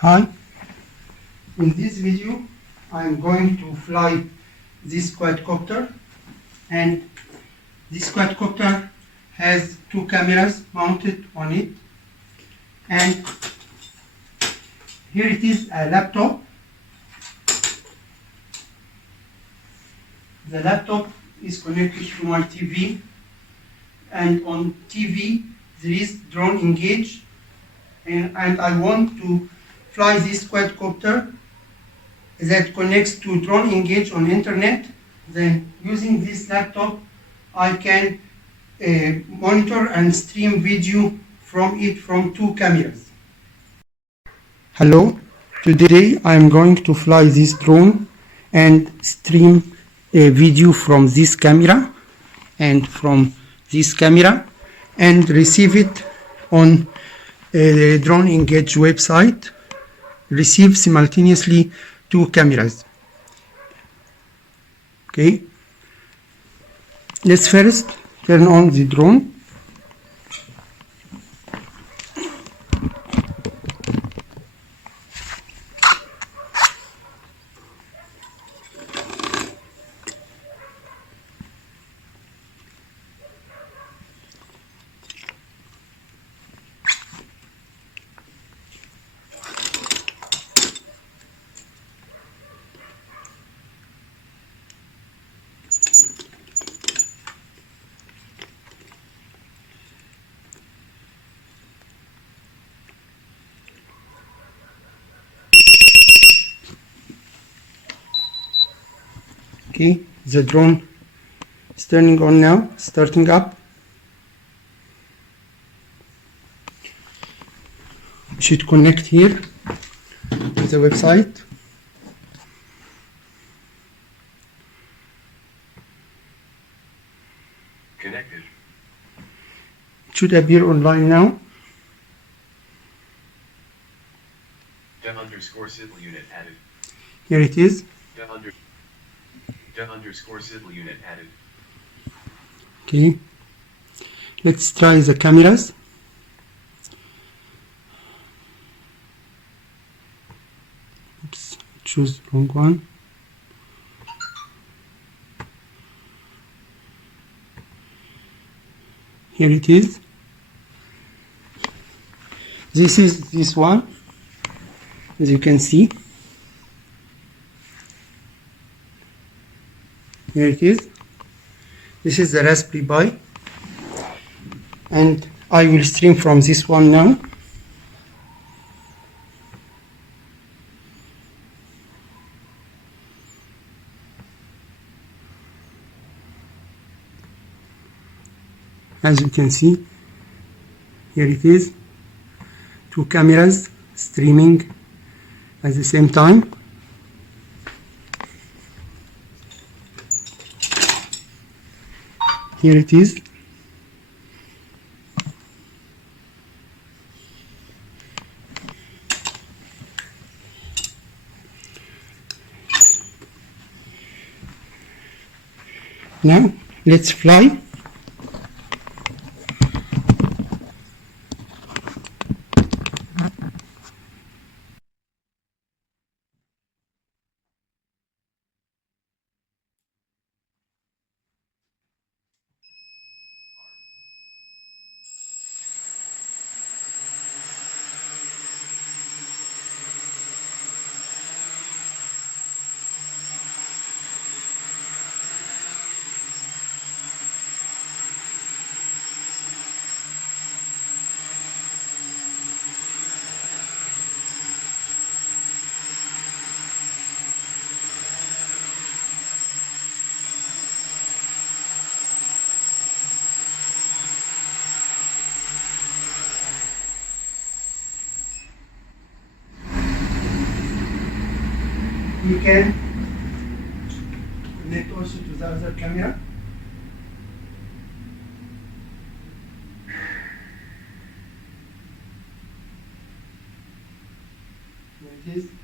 Hi, in this video I am going to fly this quadcopter, and this quadcopter has two cameras mounted on it, and here it is a laptop. The laptop is connected to my TV, and on TV there is DroneEngage, and I want to fly this quadcopter that connects to DroneEngage on internet. Then using this laptop I can monitor and stream video from it from two cameras. Hello, today I am going to fly this drone and stream a video from this camera and from this camera and receive it on the DroneEngage website. Receive simultaneously two cameras. Okay, let's first turn on the drone. Okay, the drone is turning on now, starting up. We should connect here to the website. Connected. It should appear online now. _civil unit added. Here it is. _civil unit added. Okay, let's try the cameras. Oops, choose the wrong one. Here it is. This is this one, as you can see. Here it is. This is the Raspberry Pi, and I will stream from this one now. As you can see, here it is, two cameras streaming at the same time. Here it is. Now let's fly. You can connect also to the other camera. Here it is.